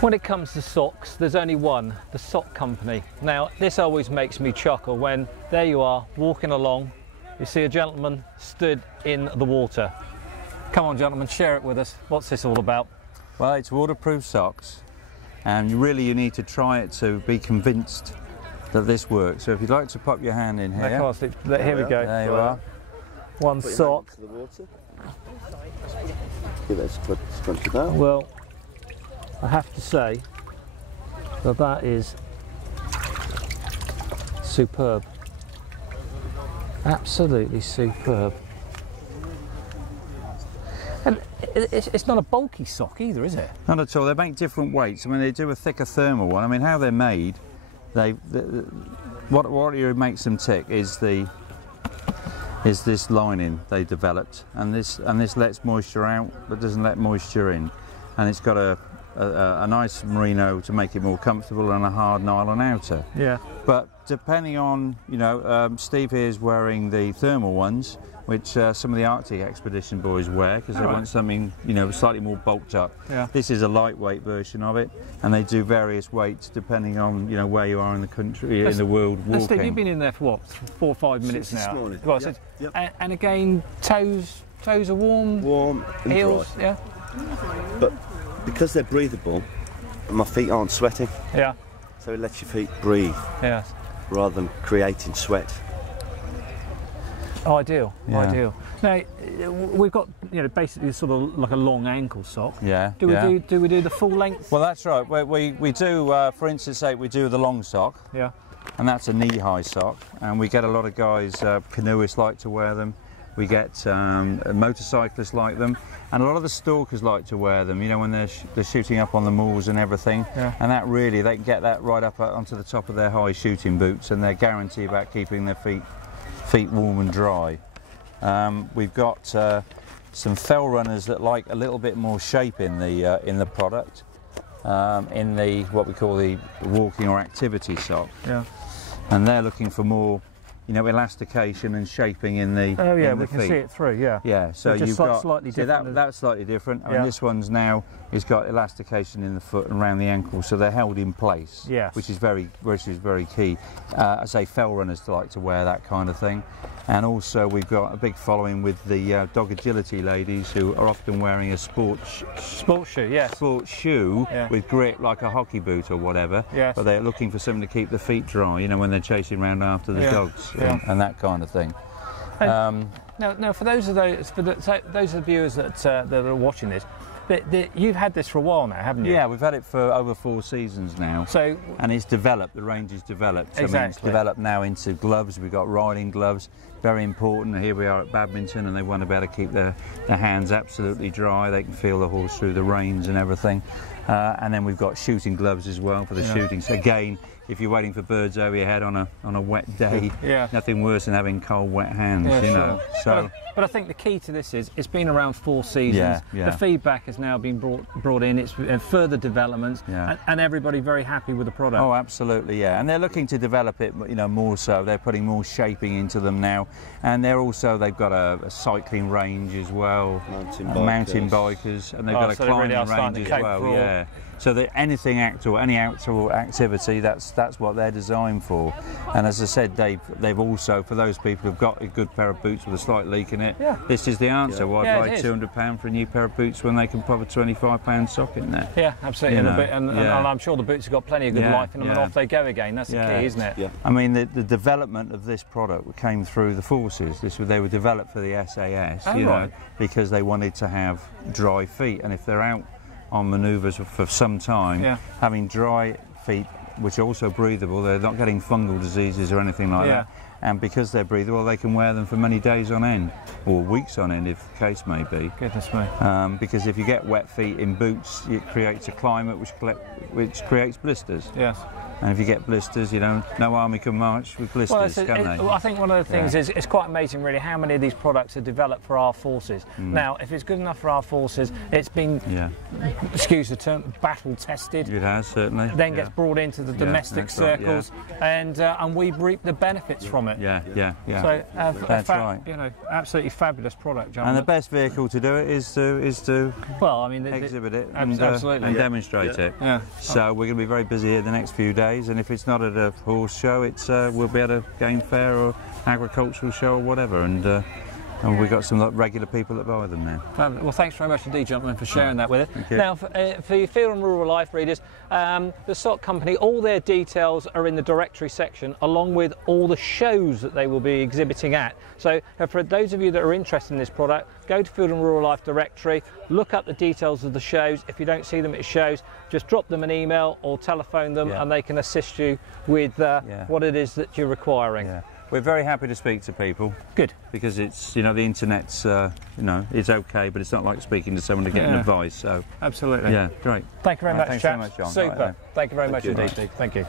When it comes to socks, there's only one, the Sock Company. Now, this always makes me chuckle when there you are, walking along, you see a gentleman stood in the water. Come on, gentlemen, share it with us. What's this all about? Well, it's waterproof socks, and you need to try it to be convinced that this works. So if you'd like to pop your hand in here. Here we go. There you are. One sock. To the water. Give it a scrunch of that. Well, I have to say that that is superb. Absolutely superb. And it's not a bulky sock either, is it? Not at all. They make different weights. I mean, they do a thicker thermal one. I mean, how they're made, what really makes them tick is this lining they developed, and this lets moisture out but doesn't let moisture in, and it's got a nice merino to make it more comfortable and a hard nylon outer. Yeah. But depending on, Steve here is wearing the thermal ones, which some of the Arctic expedition boys wear because they want something, slightly more bulked up. Yeah. This is a lightweight version of it, and they do various weights depending on, where you are in the country, in the world walking. Steve, you've been in there for what, 4 or 5 minutes Since now? this morning. Well, Yep. And again, toes are warm. Warm and heels, dry. yeah. But because they're breathable, my feet aren't sweating, Yeah. so it lets your feet breathe Yeah. rather than creating sweat. Ideal. Yeah. Ideal. Now we've got basically sort of like a long ankle sock. Yeah. Do we do the full length? Well, that's right. We do, for instance, we do the long sock, Yeah. and that's a knee-high sock, and we get a lot of guys, canoeists like to wear them. We get motorcyclists like them, and a lot of the stalkers like to wear them. When they're shooting up on the moors and everything. Yeah. And that really, they can get that right up onto the top of their high shooting boots, and they're guaranteed about keeping their feet warm and dry. We've got some fell runners that like a little bit more shape in the product, in the what we call the walking or activity sock. Yeah. And they're looking for more, elastication and shaping in the Oh yeah, in the we can feet. see it through. Yeah. Yeah, so Just you've got slightly see, different. that's slightly different. I Yeah. mean, this one's now it's got elastication in the foot and around the ankle, so they're held in place. Yes. which is very key. I say fell runners like to wear that kind of thing, and also we've got a big following with the dog agility ladies who are often wearing a sports Sports shoe. Yes. shoe Yeah. with grip like a hockey boot or whatever. Yes. But they're looking for something to keep the feet dry. When they're chasing around after the Yeah. dogs Yeah. and that kind of thing. Now, for those of the viewers that are watching this, you've had this for a while now, haven't you? Yeah, we've had it for over 4 seasons now. So, And it's developed, the range is developed. I mean, it's Exactly. developed now into gloves. We've got riding gloves, very important. Here we are at badminton, and they want to be able to keep their hands absolutely dry. They can feel the horse through the reins and everything. And then we've got shooting gloves as well for the shooting. So again, if you're waiting for birds over your head on a wet day, Yeah. nothing worse than having cold, wet hands, Yeah, sure. So but I think the key to this is it's been around 4 seasons. Yeah, yeah. The feedback has now been brought in. It's further developments, Yeah. and everybody very happy with the product. Oh, absolutely, yeah. And they're looking to develop it, more so. They're putting more shaping into them now, and they've got a cycling range as well, mountain bikers, and they've got a so they really climbing are starting range to as cape well. for all. Yeah. So that any outdoor activity, that's what they're designed for. And as I said, they've also, for those people who've got a good pair of boots with a slight leak in it, Yeah. this is the answer. Why Yeah, buy it is. £200 for a new pair of boots when they can pop a £25 sock in there? Yeah, absolutely. You know, And yeah. I'm sure the boots have got plenty of good Yeah, life in them, and yeah. off they go again. That's the key, isn't it? Yeah. I mean, the development of this product came through the forces. They were developed for the SAS, Oh, right. because they wanted to have dry feet, and if they're out on manoeuvres for some time, Yeah. having dry feet, which are also breathable, they're not getting fungal diseases or anything like Yeah. that. And because they're breathable, they can wear them for many days on end, or weeks on end, if the case may be. Goodness me. Because if you get wet feet in boots, it creates a climate which creates blisters. Yes. And if you get blisters, no army can march with blisters, can they? I think one of the things is it's quite amazing, really, how many of these products are developed for our forces. Now, if it's good enough for our forces, it's been, excuse the term, battle tested. It has, certainly. Then gets brought into the domestic circles, and we reap the benefits from it. Yeah. So, that's right. Absolutely fabulous product, John. And the best vehicle to do it is to exhibit it and demonstrate it. Yeah. So we're going to be very busy here the next few days. And if it's not at a horse show, we'll be at a game fair or agricultural show or whatever, and we've got some regular people that buy them now. Well, thanks very much indeed, gentlemen, for sharing that with us. Now, for your Field and Rural Life readers, the SOC Company, all their details are in the directory section, along with all the shows that they will be exhibiting at. So for those of you that are interested in this product, go to Field and Rural Life directory, look up the details of the shows. If you don't see them at shows, just drop them an email or telephone them, and they can assist you with what it is that you're requiring. Yeah. We're very happy to speak to people. Good. Because it's, the internet's, it's okay, but it's not like speaking to someone to get advice. So absolutely. Yeah, great. Thank you very much, thanks chaps. so much, John. Super. Right, Thank you very much indeed. Thank you.